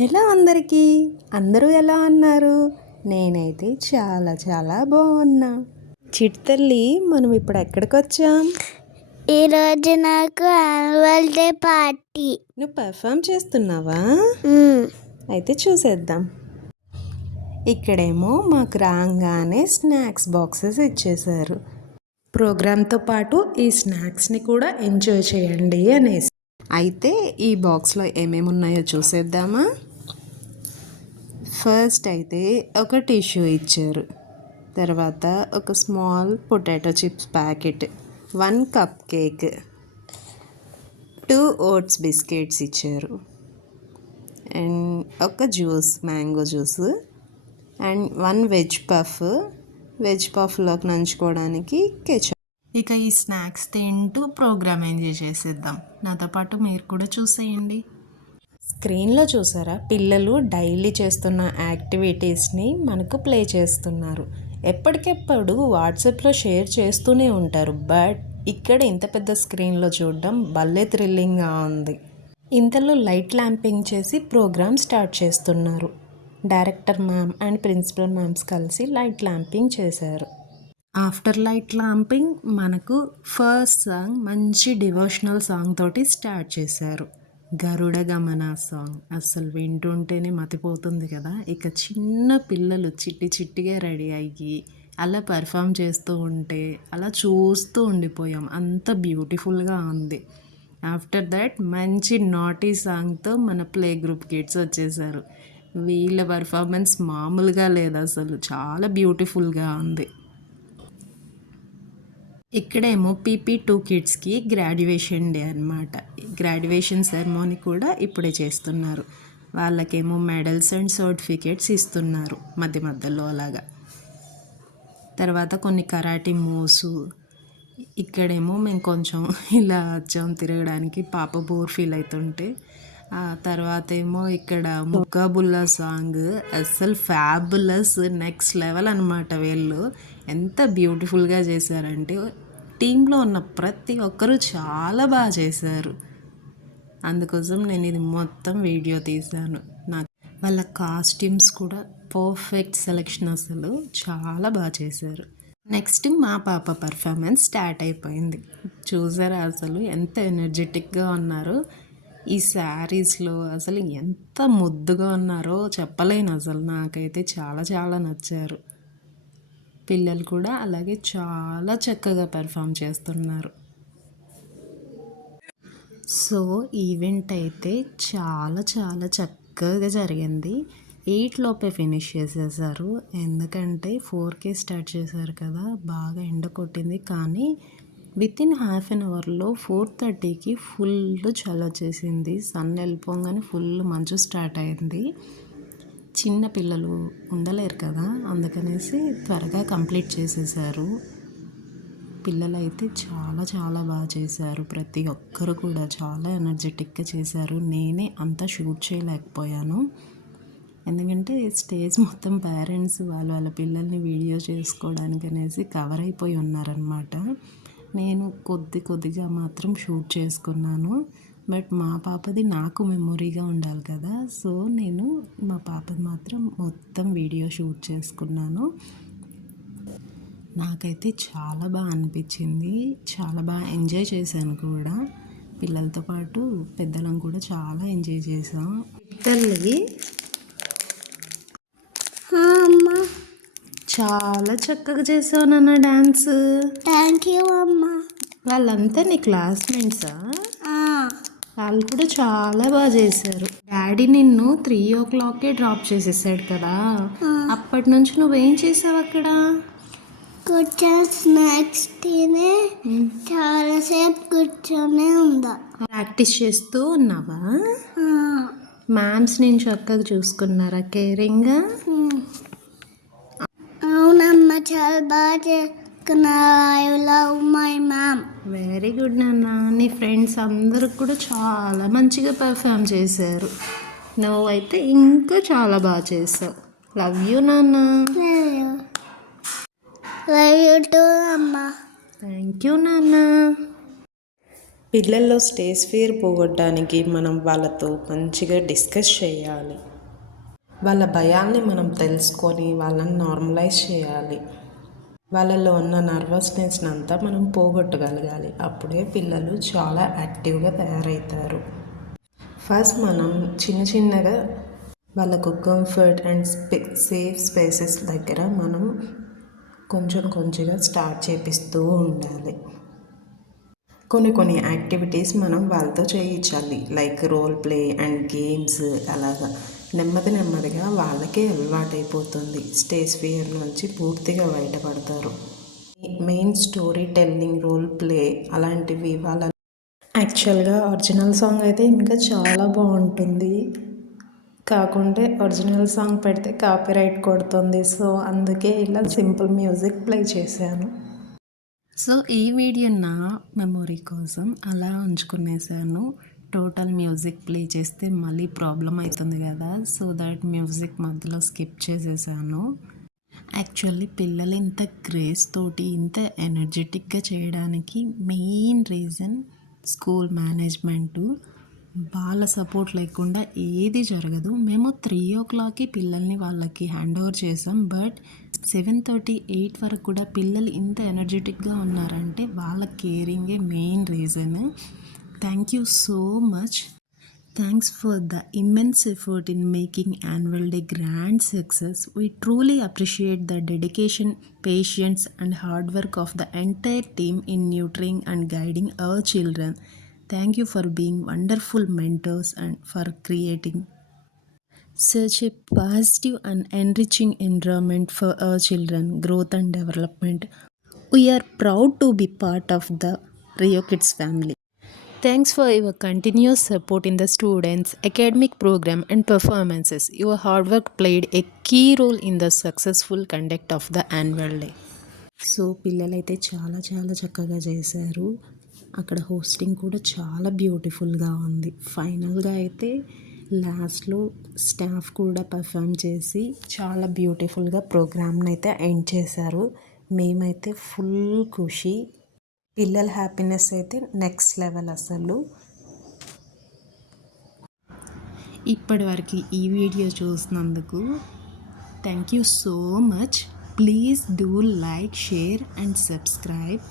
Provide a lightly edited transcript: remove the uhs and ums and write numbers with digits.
Hello అందరికీ, అందరూ ఎలా ఉన్నారు? నేనైతే చాలా చాలా బాగున్నా. చిట్టల్లి, మనం ఇప్పుడు ఎక్కడికి వచ్చాం? ఈరోజు నాకు యాన్యువల్ డే పార్టీ. నువ్వు పెర్ఫామ్ చేస్తున్నావా? అయితే చూసేద్దాం. ఇక్కడేమో మాకు రాగానే స్నాక్స్ బాక్సెస్ ఇచ్చేశారు. ప్రోగ్రామ్తో పాటు ఈ స్నాక్స్ని కూడా ఎంజాయ్ చేయండి అనేసి. అయితే ఈ బాక్స్లో ఏమేమి ఉన్నాయో చూసేద్దామా? ఫస్ట్ అయితే ఒక టిష్యూ ఇచ్చారు. తర్వాత ఒక small potato chips packet, 1 cup cake, 2 oats biscuits ఇచ్చారు, అండ్ ఒక juice, mango juice, and 1 veg పఫ్లోకి నంచుకోవడానికి కెచప్. ఇక ఈ స్నాక్స్ తింటూ ప్రోగ్రామ్ ఎంజాయ్ చేసేద్దాం. నాతో పాటు మీరు కూడా చూసేయండి. స్క్రీన్లో చూసారా, పిల్లలు డైలీ చేస్తున్న యాక్టివిటీస్ని మనకు ప్లే చేస్తున్నారు. ఎప్పటికెప్పుడు వాట్సాప్లో షేర్ చేస్తూనే ఉంటారు. బట్ ఇక్కడ ఇంత పెద్ద స్క్రీన్లో చూడడం భలే థ్రిల్లింగ్గా ఉంది. ఇంతలో లైట్ ల్యాంపింగ్ చేసి ప్రోగ్రామ్ స్టార్ట్ చేస్తున్నారు. Director ma'am and principal ma'ams కలిసి లైట్ ల్యాంపింగ్ చేశారు. ఆఫ్టర్ లైట్ ల్యాంపింగ్ మనకు ఫస్ట్ సాంగ్ మంచి డివోషనల్ సాంగ్ తోటి స్టార్ట్ చేశారు. గరుడ గమన సాంగ్ అస్సలు వింటుంటేనే మతిపోతుంది కదా. ఇక చిన్న పిల్లలు చిట్టిగా రెడీ అయ్యి అలా పర్ఫామ్ చేస్తూ ఉంటే అలా చూస్తూ ఉండిపోయాం. అంత బ్యూటిఫుల్గా ఉంది. ఆఫ్టర్ దట్ మంచి నాటీ సాంగ్తో మన ప్లే గ్రూప్ కిడ్స్ వచ్చేసారు. వీళ్ళ పర్ఫార్మెన్స్ మామూలుగా లేదు, అసలు చాలా బ్యూటిఫుల్గా ఉంది. ఇక్కడేమో PP2 కిడ్స్కి గ్రాడ్యుయేషన్ డే అనమాట. గ్రాడ్యుయేషన్ సెరమోనీ కూడా ఇప్పుడే చేస్తున్నారు. వాళ్ళకేమో మెడల్స్ అండ్ సర్టిఫికేట్స్ ఇస్తున్నారు మధ్యలో అలాగా. తర్వాత కొన్ని కరాటీ మూవ్స్. ఇక్కడేమో మేము కొంచెం ఇలా వచ్చాం తిరగడానికి, పాప బోర్ ఫీల్ అవుతుంటే. ఆ తర్వాత ఏమో ఇక్కడ ముక్కాబుల్లా సాంగ్ అస్సలు ఫ్యాబులస్, నెక్స్ట్ లెవెల్ అనమాట. వీళ్ళు ఎంత బ్యూటిఫుల్గా చేశారంటే టీంలో ఉన్న ప్రతి ఒక్కరూ చాలా బాగా చేశారు. అందుకోసం నేను ఇది మొత్తం వీడియో తీశాను. నాకు వాళ్ళ కాస్ట్యూమ్స్ కూడా పర్ఫెక్ట్ సెలెక్షన్, అసలు చాలా బాగా చేశారు. నెక్స్ట్ మా పాప పర్ఫార్మెన్స్ స్టార్ట్ అయిపోయింది. చూసారా అసలు ఎంత ఎనర్జెటిక్గా ఉన్నారో. ఈ శారీస్లో అసలు ఎంత ముద్దుగా ఉన్నారో చెప్పలేను. అసలు నాకైతే చాలా చాలా నచ్చారు. పిల్లలు కూడా అలాగే చాలా చక్కగా పెర్ఫామ్ చేస్తున్నారు. సో ఈవెంట్ అయితే చాలా చాలా చక్కగా జరిగింది. 8 లోపే ఫినిష్ చేసేసారు. ఎందుకంటే 4కే స్టార్ట్ చేశారు కదా, బాగా ఎండ కొట్టింది. కానీ వితిన్ హాఫ్ అన్ అవర్లో 4:30కి ఫుల్ చలి వచ్చేసింది. సన్ వెళ్ళిపోగానే ఫుల్ మంచు స్టార్ట్ అయింది. చిన్న పిల్లలు ఉండలేరు కదా, అందుకనేసి త్వరగా కంప్లీట్ చేసేసారు. పిల్లలైతే చాలా చాలా బాగా చేశారు. ప్రతి ఒక్కరు కూడా చాలా ఎనర్జెటిక్గా చేశారు. నేనే అంతా షూట్ చేయలేకపోయాను, ఎందుకంటే స్టేజ్ మొత్తం పేరెంట్స్ వాళ్ళ పిల్లల్ని వీడియో చేసుకోవడానికి అనేసి కవర్ అయిపోయి ఉన్నారనమాట. నేను కొద్దిగా మాత్రం షూట్ చేసుకున్నాను. బట్ మా పాపది నాకు మెమొరీగా ఉండాలి కదా, సో నేను మా పాపది మాత్రం మొత్తం వీడియో షూట్ చేసుకున్నాను. నాకైతే చాలా బాగా అనిపించింది, చాలా బాగా ఎంజాయ్ చేశాను కూడా. పిల్లలతో పాటు పెద్దలం కూడా చాలా ఎంజాయ్ చేసాం. తల్లి చాలా చక్కగా చేసావు నాన్న డ్యాన్స్. థ్యాంక్ యూ అమ్మా. వాళ్ళంతా నీ క్లాస్మేట్సా? వాళ్ళు కూడా చాలా బాగా చేశారు. డాడీ నిన్ను 3 o'clockకే డ్రాప్ చేసేసాడు కదా, అప్పటి నుంచి నువ్వేం చేసావు అక్కడ? కొంచెం స్నాక్స్ తినే చాలాసేపు కూర్చొనే ఉందా. ప్రాక్టీస్ చేస్తూ ఉన్నావా? మ్యామ్స్ నేను చక్కగా చూసుకున్నారా కేరింగ్గా? అవునమ్మా, చాలా బాగా చేసుకున్నా. I love my ma'am. Very good నాన్న. నీ ఫ్రెండ్స్ అందరూ కూడా చాలా మంచిగా పర్ఫామ్ చేశారు. నువ్వైతే ఇంకా చాలా బాగా చేసావు. లవ్ యూ నాన్న. లవ్ యూ టూ అమ్మా. థ్యాంక్ యూ నాన్న. పిల్లల్లో స్టేజ్ ఫియర్ పోగొట్టడానికి మనం వాళ్ళతో మంచిగా డిస్కస్ చేయాలి. వాళ్ళ భయాల్ని మనం తెలుసుకొని వాళ్ళని నార్మలైజ్ చేయాలి. వాళ్ళలో ఉన్న నర్వస్నెస్ని అంతా మనం పోగొట్టగలగాలి. అప్పుడే పిల్లలు చాలా యాక్టివ్గా తయారవుతారు. ఫస్ట్ మనం చిన్నగా వాళ్ళకు కంఫర్ట్ అండ్ సేఫ్ స్పేసెస్ దగ్గర మనం కొంచెంగా స్టార్ట్ చేపిస్తూ ఉండాలి. కొన్ని యాక్టివిటీస్ మనం వాళ్ళతో చేయించాలి, like role play and games. అలాగా నెమ్మదిగా వాళ్ళకే అలవాటైపోతుంది. స్టేజ్ ఫియర్ నుంచి పూర్తిగా బయటపడతారు. Main story telling, role play అలాంటివి వాళ్ళ యాక్చువల్గా ఒరిజినల్ సాంగ్ అయితే ఇంకా చాలా బాగుంటుంది. కాకుంటే ఒరిజినల్ సాంగ్ పెడితే కాపీరైట్ కొడుతుంది. సో అందుకే ఇలా సింపుల్ మ్యూజిక్ ప్లే చేశాను. సో ఈ వీడియో నా మెమొరీ కోసం అలా ఉంచుకునేసాను. టోటల్ మ్యూజిక్ ప్లే చేస్తే మళ్ళీ ప్రాబ్లం అవుతుంది కదా, సో దట్ మ్యూజిక్ మధ్యలో స్కిప్ చేసేసాను. యాక్చువల్లీ పిల్లలు ఇంత గ్రేస్ తోటి ఇంత ఎనర్జెటిక్గా చేయడానికి మెయిన్ రీజన్ స్కూల్ మేనేజ్మెంటు. వాళ్ళ సపోర్ట్ లేకుండా ఏది జరగదు. మేము 3 o'clockకి పిల్లల్ని వాళ్ళకి హ్యాండ్ ఓవర్ చేసాం, బట్ 7:30, 8 వరకు కూడా పిల్లలు ఇంత ఎనర్జెటిక్గా ఉన్నారంటే వాళ్ళ కేరింగే main reason. Thank you so much. Thanks for the immense effort in making Annual Day grand success. We truly appreciate the dedication, patience and hard work of the entire team in nurturing and guiding our children. Thank you for being wonderful mentors and for creating such a positive and enriching environment for our children growth and development. We are proud to be part of the Rio Kids family. Thanks for your continuous support in the students' academic program and performances. Your hard work played a key role in the successful conduct of the annual day. So పిల్లలైతే చాలా చక్కగా చేశారు. అక్కడ hosting కూడా చాలా బ్యూటిఫుల్గా ఉంది. ఫైనల్గా అయితే లాస్ట్లో స్టాఫ్ కూడా పర్ఫామ్ చేసి చాలా బ్యూటిఫుల్గా ప్రోగ్రామ్ని అయితే ఎండ్ చేశారు. మేమైతే ఫుల్ ఖుషి. పిల్లల హ్యాపీనెస్ అయితే నెక్స్ట్ లెవెల్ అసలు. ఇప్పటివరకు ఈ వీడియో చూసినందుకు thank you so much. Please do like, share and subscribe.